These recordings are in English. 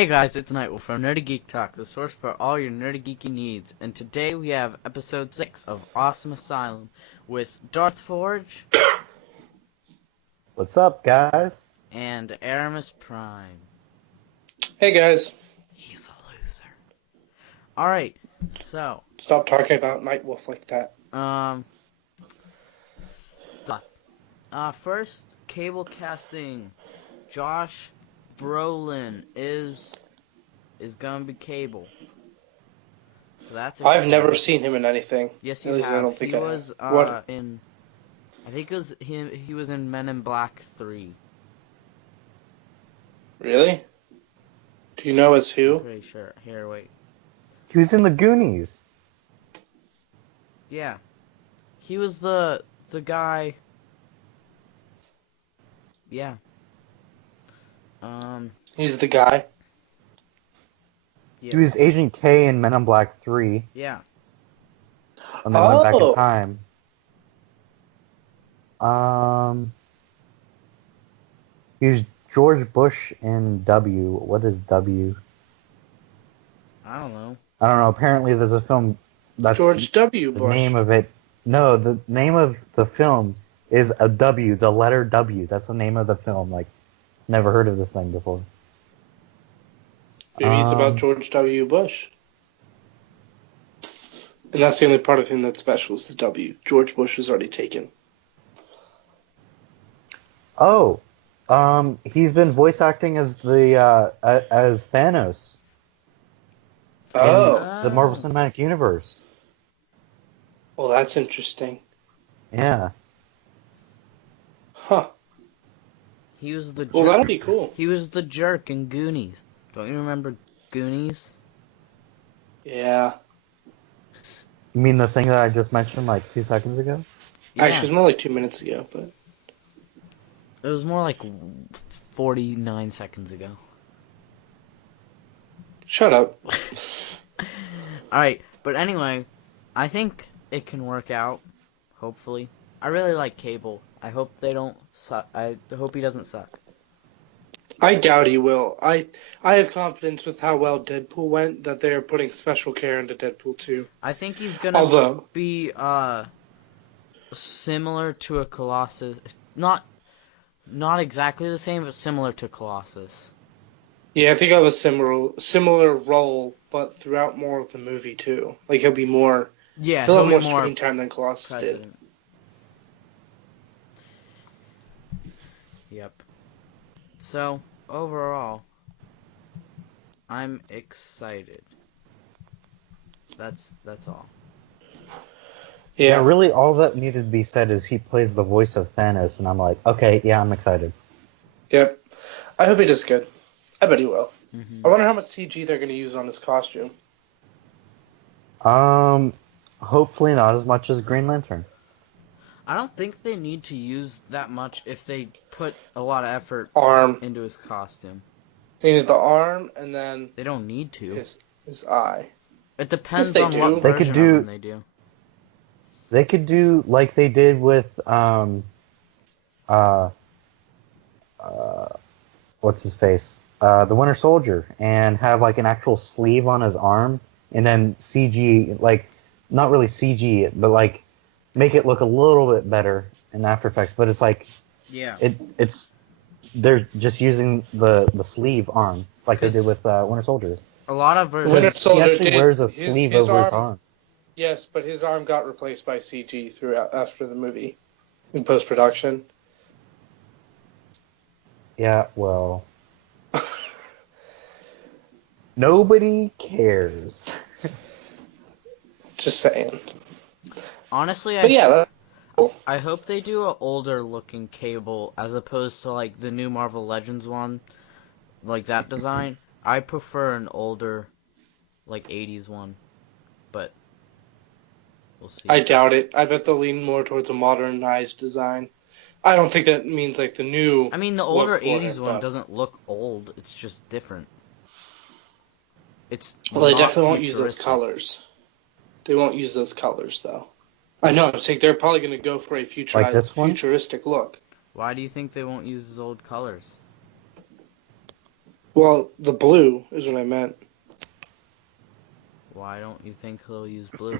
Hey guys, it's NightWolf from Nerdy Geek Talk, the source for all your nerdy geeky needs. And today we have episode 6 of Awesome Asylum with Darth Forge. What's up, guys? And Erimus Prime. Hey guys. He's a loser. Alright, so. Stop talking about NightWolf like that. Stuff. First, cable casting. Josh Brolin is gonna be Cable. So that's exciting. I've never seen him in anything. Yes, you At least have. I don't think he I was have. in. I think it was him. He was in Men in Black 3. Really? Do you know as who? I'm pretty sure. Here, wait. He was in the Goonies. Yeah, he was the guy. Yeah. He's the guy. Yeah. He was Agent K in Men in Black 3. Yeah. And they went back in Oh. time. He was George Bush in W. What is W? I don't know. I don't know. Apparently there's a film that's George W. the Bush. name of it. No, the name of the film is a W, the letter W. That's the name of the film. Like, never heard of this thing before. Maybe it's about George W. Bush. And that's the only part of him that's special is the W. George Bush was already taken. Oh, he's been voice acting as the as Thanos Oh. in the Marvel Cinematic Universe. Well, that's interesting. Yeah. Huh. He was the jerk. Well, that'll be cool. He was the jerk in Goonies. Don't you remember Goonies? Yeah. You mean the thing that I just mentioned like 2 seconds ago? Yeah. Actually, it was more like 2 minutes ago, but... It was more like 49 seconds ago. Shut up. Alright, but anyway, I think it can work out, hopefully. I really like Cable. I hope they don't suck. I hope he doesn't suck. I doubt he will. I have confidence with how well Deadpool went that they're putting special care into Deadpool 2. I think he's gonna be similar to a Colossus. Not exactly the same, but similar to Colossus. Yeah, I think I'll have a similar role, but throughout more of the movie too. Like he'll be more. Yeah, He'll have be more more screen time than Colossus president. did. Yep. So, overall, I'm excited. That's all. Yeah, really all that needed to be said is he plays the voice of Thanos, and I'm like, okay, yeah, I'm excited. Yep. I hope he does good. I bet he will. Mm-hmm. I wonder how much CG they're going to use on his costume. Hopefully not as much as Green Lantern. I don't think they need to use that much if they put a lot of effort Arm. into his costume. They need the arm and then They don't need to. his eye. It depends Yes, on they what do. version They could do- of them they do. They could do like they did with what's his face? The Winter Soldier, and have like an actual sleeve on his arm, and then CG, like not really CG it, but like make it look a little bit better in After Effects. But it's like Yeah. it's they're just using the sleeve arm like they did with Winter Soldier. A lot of versions. Winter Because Soldier he actually did- wears a his sleeve over his arm- arm. Yes, but his arm got replaced by CG throughout after the movie in post production. Yeah, well, nobody cares. Just saying. Honestly, But yeah, that's cool. I hope they do an older looking Cable as opposed to like the new Marvel Legends one, like that design. I prefer an older, like 80s one, but we'll see. I doubt it. I bet they'll lean more towards a modernized design. I don't think that means like the new. I mean, the older look for 80s it, one but- doesn't look old. It's just different. It's Well, they not definitely won't use those futuristic. colors. They won't use those colors though. I know. I'm saying they're probably going to go for a Like this one? futuristic look. Why do you think they won't use his old colors? Well, the blue is what I meant. Why don't you think he'll use blue?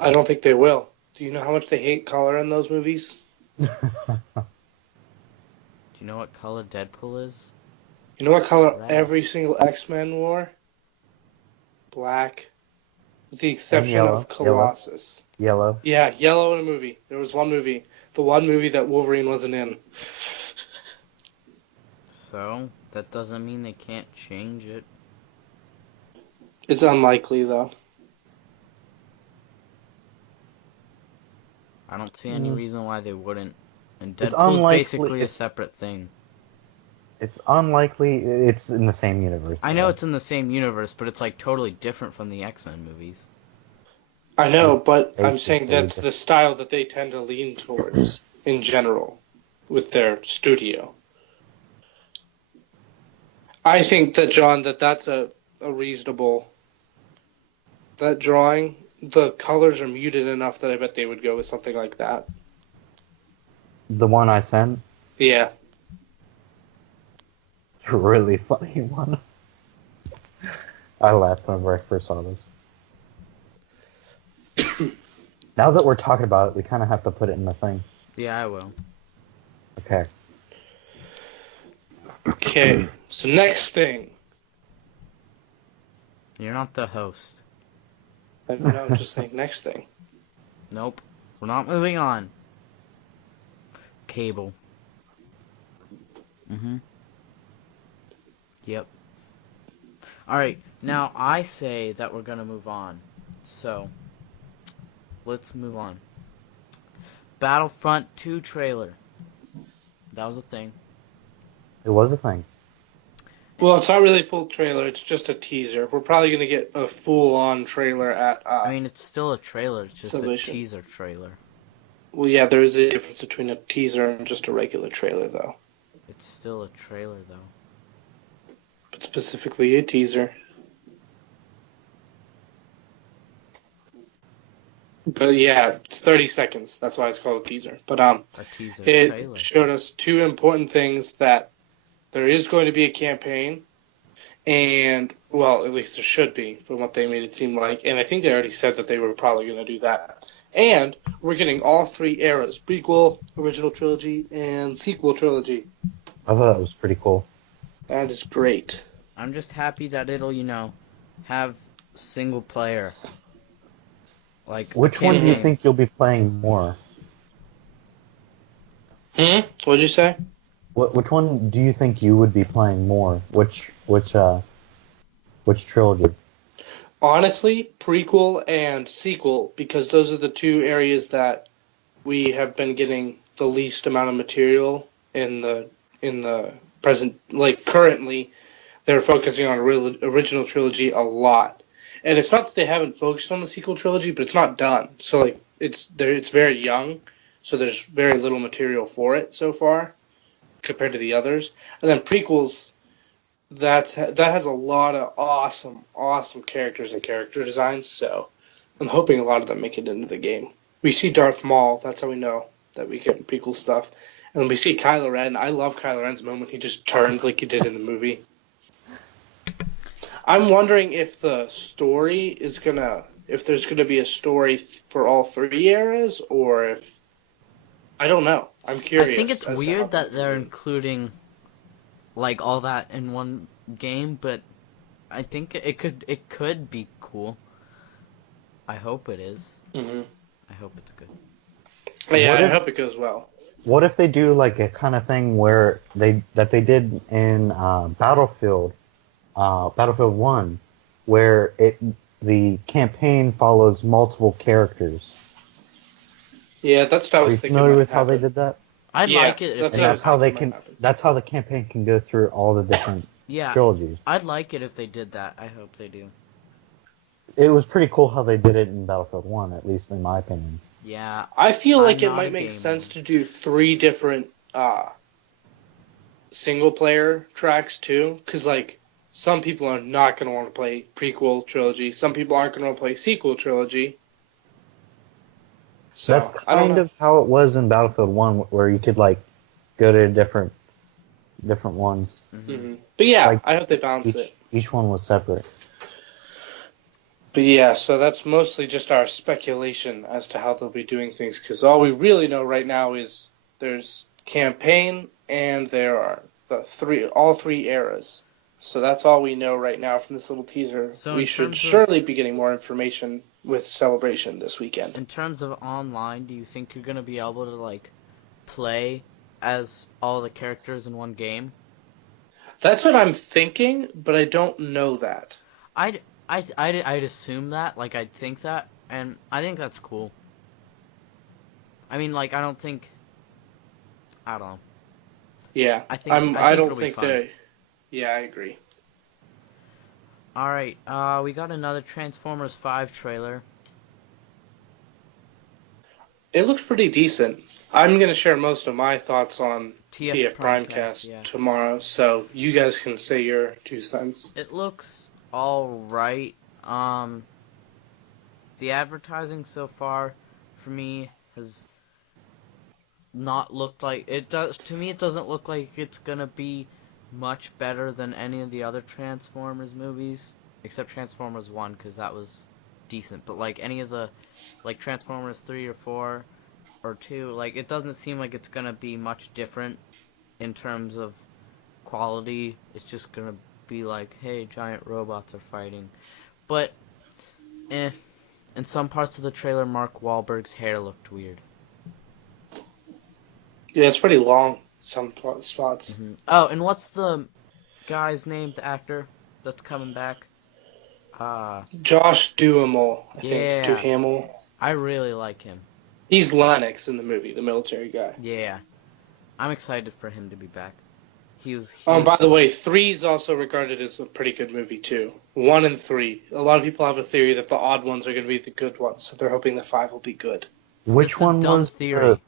I don't think they will. Do you know how much they hate color in those movies? Do you know what color Deadpool is? You know what color Red. every single X-Men wore? Black. With the And exception yellow. of Colossus. Yellow. Yeah, yellow in a movie. There was one movie. The one movie that Wolverine wasn't in. So, that doesn't mean they can't change it. It's unlikely, though. I don't see any reason why they wouldn't. And It's Deadpool's unlikely- basically a separate thing. It's unlikely it's in the same universe. I know though. it's in the same universe, but it's like totally different from the X-Men movies. I know, but I'm Basically, saying that's the style that they tend to lean towards in general with their studio. I think that, John, that's a reasonable... That drawing, the colors are muted enough that I bet they would go with something like that. The one I sent? Yeah. It's a really funny one. I laughed whenever I first saw this. Now that we're talking about it, we kind of have to put it in the thing. Yeah, I will. Okay. Okay, so next thing. You're not the host. No, I'm just saying next thing. Nope. We're not moving on. Cable. Yep. Alright, now I say that we're gonna move on. So, let's move on. Battlefront 2 trailer. That was a thing. It was a thing. Well, it's not really a full trailer, it's just a teaser. We're probably going to get a full-on trailer at... I mean, it's still a trailer, it's just Celebration. a teaser trailer. Well, yeah, there is a difference between a teaser and just a regular trailer, though. It's still a trailer, though. But specifically a teaser. But yeah, it's 30 seconds. That's why it's called a teaser. But A teaser it trailer. showed us two important things: that there is going to be a campaign, and well, at least there should be, from what they made it seem like. And I think they already said that they were probably going to do that. And we're getting all three eras: prequel, original trilogy, and sequel trilogy. I thought that was pretty cool. That is great. I'm just happy that it'll, have single player. Like, Which one do you campaign. think you'll be playing more? What'd you say? Which one do you think you would be playing more? Which trilogy? Honestly, prequel and sequel, because those are the two areas that we have been getting the least amount of material in the present. Like currently, they're focusing on original trilogy a lot, and it's not that they haven't focused on the sequel trilogy, but it's not done. So like it's very young, so there's very little material for it so far compared to the others. And then prequels, that has a lot of awesome characters and character designs. So I'm hoping a lot of them make it into the game. We see Darth Maul. That's how we know that we get prequel stuff. And we see Kylo Ren. I love Kylo Ren's moment. He just turns like he did in the movie. I'm wondering if the story is if there's gonna be a story for all three eras, or if I don't know. I'm curious. I think it's as to how weird that that's they're gonna be. including like all that in one game, but I think it could be cool. I hope it is. Mm-hmm. I hope it's good. Yeah, What I if- hope it goes well. What if they do like a kind of thing where they did in Battlefield 1, where the campaign follows multiple characters? Yeah, that's what I Are was you thinking. familiar might with how they happen. did that? I'd Yeah, like it if that's And what I they, was that's how they thinking can. might happen. That's how the campaign can go through all the different yeah. trilogies. I'd like it if they did that. I hope they do. It was pretty cool how they did it in Battlefield 1, at least in my opinion. Yeah. I feel like I'm it not a might make gamer. sense to do 3 different single player tracks too, because like some people are not going to want to play prequel trilogy, some people aren't going to want to play sequel trilogy. So That's I don't kind know. of how it was in Battlefield 1, where you could like go to different different ones. Mm-hmm. But yeah, Like, I hope they balance it. Each one was separate. But yeah, so that's mostly just our speculation as to how they'll be doing things, because all we really know right now is there's campaign and there are all three eras. So that's all we know right now from this little teaser. So we should surely be getting more information with Celebration this weekend. In terms of online, do you think you're gonna be able to like play as all the characters in one game? That's what I'm thinking, but I don't know that. I'd assume that, like I'd think that, and I think that's cool. I mean, like I don't know. Yeah, I think I it'll don't be think fun. they. Yeah, I agree. All right, we got another Transformers 5 trailer. It looks pretty decent. I'm going to share most of my thoughts on TF TF Primecast, Primecast yeah. tomorrow, so you guys can say your 2 cents. It looks all right. The advertising so far for me has not looked like it does. To me, it doesn't look like it's gonna be much better than any of the other Transformers movies, except Transformers 1, because that was decent. But like any of the, like Transformers 3 or 4 or 2, like it doesn't seem like it's gonna be much different in terms of quality. It's just gonna be like, hey, giant robots are fighting. But, in some parts of the trailer, Mark Wahlberg's hair looked weird. Yeah, it's pretty long, some spots. Mm-hmm. Oh, and what's the guy's name, the actor that's coming back? Josh Duhamel, I think. Yeah. Duhamel. I really like him. He's Lennox in the movie, the military guy. Yeah. I'm excited for him to be back. He was By the way, 3 is also regarded as a pretty good movie, too. 1 and 3. A lot of people have a theory that the odd ones are going to be the good ones, so they're hoping the 5 will be good. Which It's one a dumb was theory.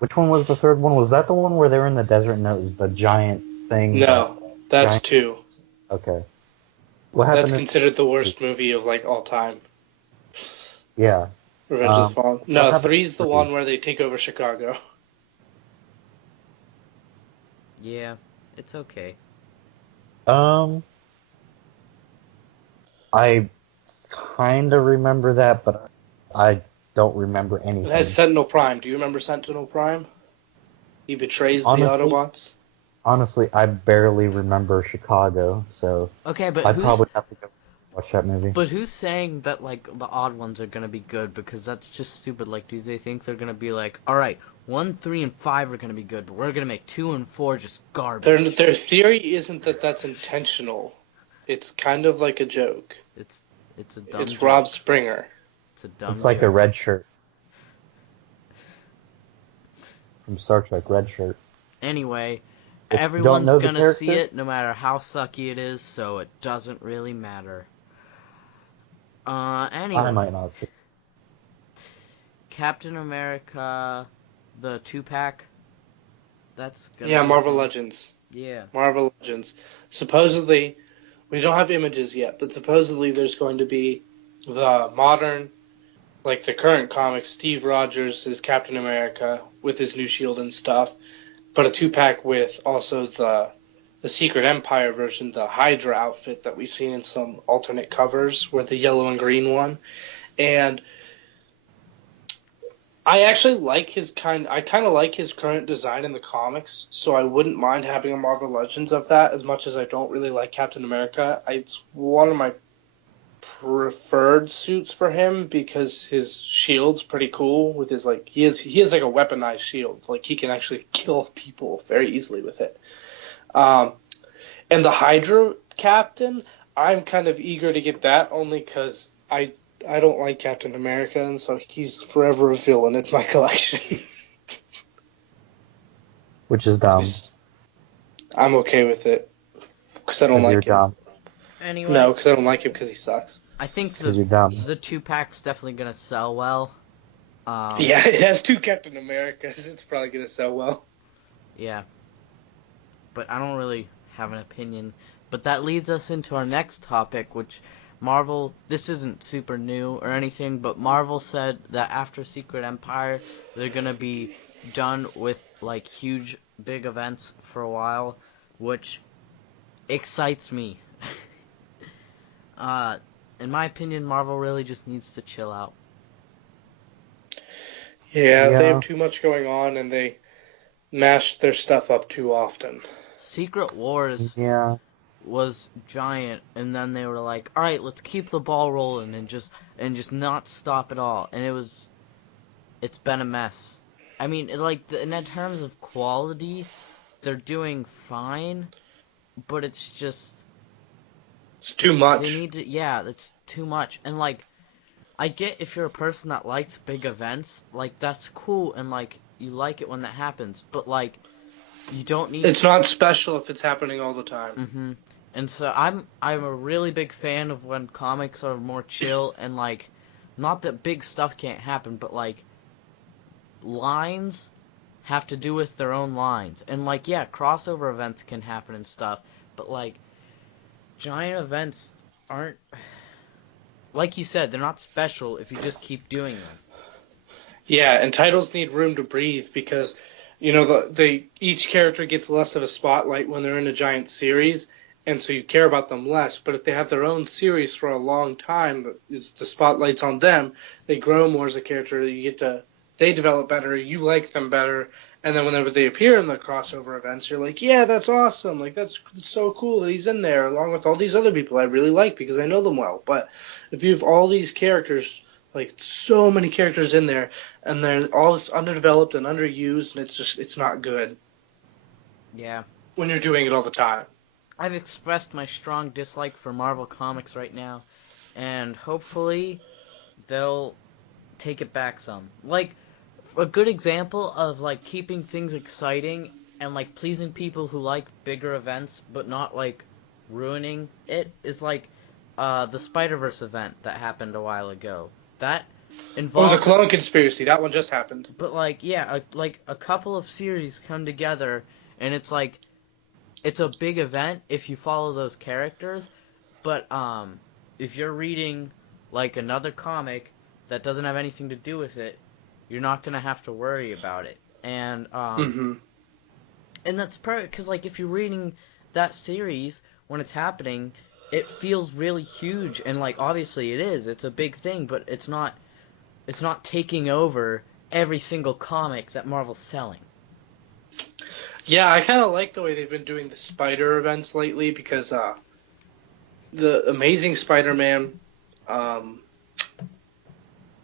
Which one was the third one? Was that the one where they were in the desert and it was the giant thing? No, that's giant... 2. Okay. What happened? That's considered the worst movie of like all time. Yeah. Revenge of the Fallen. No, 3's the 3? one where they take over Chicago. Yeah, it's okay. I kind of remember that, but I don't remember anything. It has Sentinel Prime. Do you remember Sentinel Prime? He betrays the Autobots. Honestly, I barely remember Chicago, so okay, but I'd probably have to go watch that movie. But who's saying that like the odd ones are gonna be good? Because that's just stupid. Like, do they think they're gonna be like, all right, 1, 3, and 5 are gonna be good, but we're gonna make 2 and 4 just garbage? Their theory isn't that that's intentional. It's kind of like a joke. It's a dumb. It's joke. Rob Springer. It's a dumb. It's like joke. a red shirt from Star Trek. Red shirt. Anyway, If everyone's you don't know gonna see it, no matter how sucky it is, so it doesn't really matter. Anyway. I might not see it. Captain America, the 2-pack. That's gonna Yeah, be Marvel Legends. Yeah. Marvel Legends. Supposedly, we don't have images yet, but supposedly there's going to be the modern, like the current comics, Steve Rogers is Captain America with his new shield and stuff, but a 2-pack with also the Secret Empire version, the Hydra outfit that we've seen in some alternate covers, with the yellow and green one. And I actually like I kind of like his current design in the comics, so I wouldn't mind having a Marvel Legends of that, as much as I don't really like Captain America. It's one of my preferred suits for him because his shield's pretty cool with his like he has like a weaponized shield, like he can actually kill people very easily with it. And the Hydra Captain, I'm kind of eager to get that only because I don't like Captain America, and so he's forever a villain in my collection. Which is dumb. I'm okay with it because I don't like him. Dumb. Anyway. No, because I don't like him because he sucks. I think the 2-pack's definitely gonna sell well. Yeah, it has 2 Captain Americas. It's probably gonna sell well. Yeah. But I don't really have an opinion. But that leads us into our next topic, which Marvel, this isn't super new or anything, but Marvel said that after Secret Empire, they're gonna be done with like huge, big events for a while. which excites me. In my opinion, Marvel really just needs to chill out. Yeah, they have Yeah. too much going on, and they mash their stuff up too often. Secret Wars Yeah. was giant, and then they were like, "All right, let's keep the ball rolling and just not stop at all." And it's been a mess. I mean, in terms of quality, they're doing fine, but it's just It's too they much. need to. Yeah, it's too much. And like, I get if you're a person that likes big events, like that's cool, and like you like it when that happens, but like you don't need. It's not special if it's happening all the time. Mm-hmm. And so I'm a really big fan of when comics are more chill and like, not that big stuff can't happen, but like lines have to do with their own lines. And like, yeah, crossover events can happen and stuff, but like giant events aren't, like you said, they're not special if you just keep doing them. Yeah, and titles need room to breathe because, you know, each character gets less of a spotlight when they're in a giant series, and so you care about them less. But if they have their own series for a long time, the spotlight's on them. They grow more as a character. They develop better. You like them better, and then whenever they appear in the crossover events, you're like, yeah, that's awesome. Like that's so cool that he's in there along with all these other people I really like because I know them well. But if you have all these characters, like so many characters in there, and they're all just underdeveloped and underused, and it's not good Yeah. when you're doing it all the time. I've expressed my strong dislike for Marvel Comics right now, and hopefully they'll take it back some. Like, a good example of like keeping things exciting and like pleasing people who like bigger events but not like ruining it is like the Spider-Verse event that happened a while ago. That It was a involved, clone conspiracy. That one just happened. but like yeah, like a couple of series come together and it's like it's a big event if you follow those characters, but if you're reading like another comic that doesn't have anything to do with it, you're not gonna have to worry about it. Hmm. And that's perfect because like if you're reading that series when it's happening, it feels really huge and like obviously it is. It's a big thing, but it's not taking over every single comic that Marvel's selling. Yeah, I kind of like the way they've been doing the Spider events lately because the Amazing Spider-Man, um,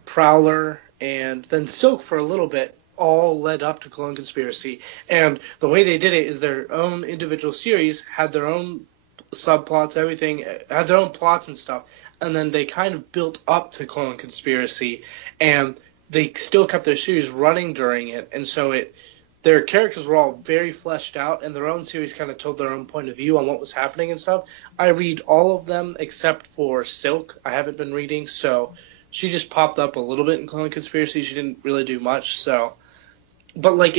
Prowler, and then Silk for a little bit all led up to Clone Conspiracy. And the way they did it is their own individual series had their own subplots, everything, had their own plots and stuff. And then they kind of built up to Clone Conspiracy, and they still kept their series running during it. And so their characters were all very fleshed out, and their own series kind of told their own point of view on what was happening and stuff. I read all of them except for Silk. I haven't been reading, so she just popped up a little bit in Clone Conspiracy. She didn't really do much, so. But like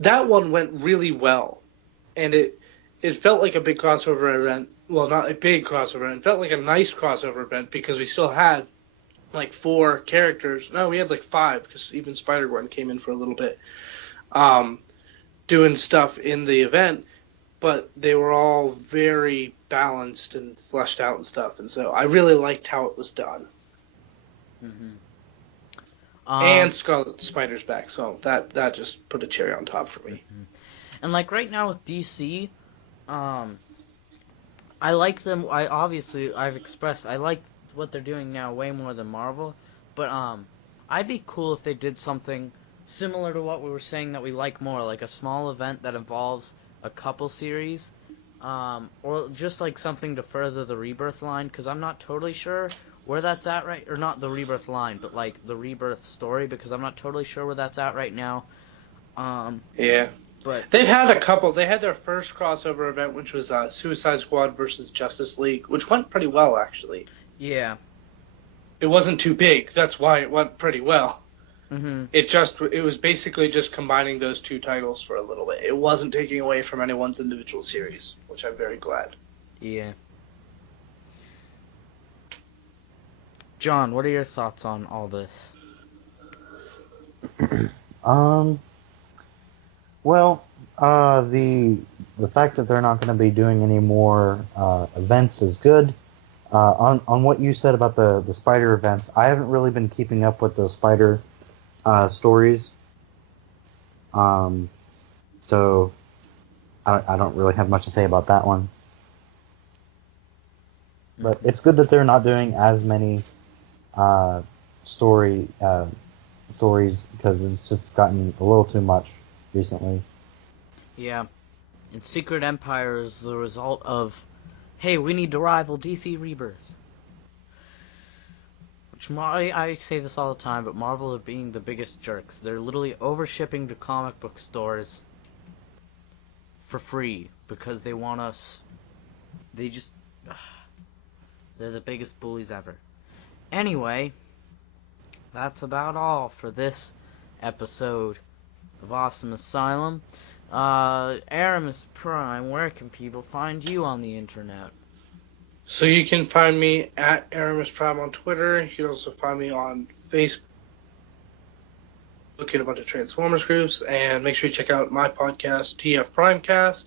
that one went really well, and it felt like a big crossover event. Well, not a big crossover event. It felt like a nice crossover event because we still had like 4 characters. No, we had like 5 because even Spider-Gwen came in for a little bit. Doing stuff in the event, but they were all very balanced and fleshed out and stuff, and so I really liked how it was done. Mm-hmm. And Scarlet Spider's back, so that just put a cherry on top for me. And like right now with DC, I like them. I've expressed I like what they're doing now way more than Marvel, but I'd be cool if they did something similar to what we were saying that we like more, like a small event that involves a couple series, or just like something to further the Rebirth line, because I'm not totally sure where that's at right, or not the Rebirth line, but like the Rebirth story, because I'm not totally sure where that's at right now. Yeah. But They've had a couple. They had their first crossover event, which was Suicide Squad versus Justice League, which went pretty well, actually. yeah. It wasn't too big. That's why it went pretty well. Mm-hmm. It was basically just combining those 2 titles for a little bit. It wasn't taking away from anyone's individual series, which I'm very glad. Yeah. John, what are your thoughts on all this? Well, the the fact that they're not going to be doing any more events is good. On what you said about the spider events, I haven't really been keeping up with the spider stories. So I don't really have much to say about that one. But it's good that they're not doing as many stories because it's just gotten a little too much recently. Yeah. And Secret Empire is the result of, hey, we need to rival DC Rebirth. Which I say this all the time, but Marvel are being the biggest jerks. They're literally overshipping to comic book stores for free because they want us. They just. They're the biggest bullies ever. Anyway, that's about all for this episode of Awesome Asylum. Erimus Prime, where can people find you on the internet? So you can find me at Erimus Prime on Twitter. You can also find me on Facebook, look at a bunch of Transformers groups, and make sure you check out my podcast, TF Primecast.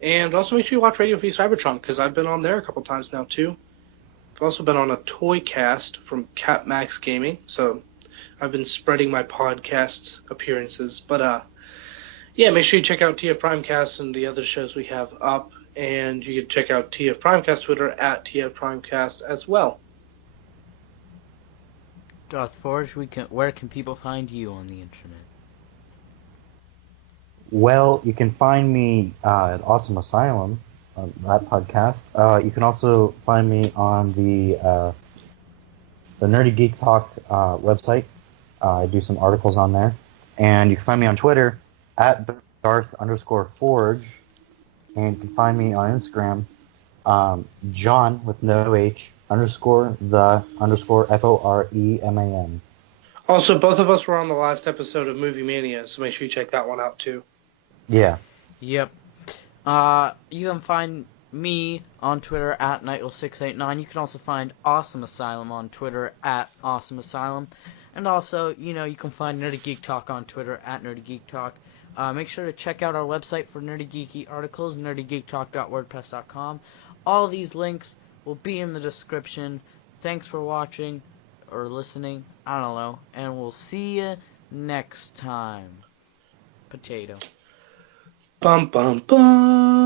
And also make sure you watch Radio Free Cybertron, because I've been on there a couple times now, too. I've also been on a toy cast from Cat Max Gaming, so I've been spreading my podcast appearances. But, yeah, make sure you check out TF Primecast and the other shows we have up. And you can check out TF Primecast Twitter at TF Primecast as well. Darth Forge, where can people find you on the internet? Well, you can find me at Awesome Asylum, that podcast. You can also find me on the Nerdy Geek Talk website. I do some articles on there. And you can find me on Twitter at Darth_Forge. And you can find me on Instagram, John with no H, _the_FOREMAN. Also, both of us were on the last episode of Movie Mania, so make sure you check that one out too. Yeah. Yep. You can find me on Twitter at NightWolf689. You can also find Awesome Asylum on Twitter at Awesome Asylum. And also, you can find Nerdy Geek Talk on Twitter at Nerdy Geek Talk. Make sure to check out our website for Nerdy Geeky articles, nerdygeektalk.wordpress.com. All these links will be in the description. Thanks for watching or listening. I don't know. And we'll see you next time. Potato. Bum, bum, bum.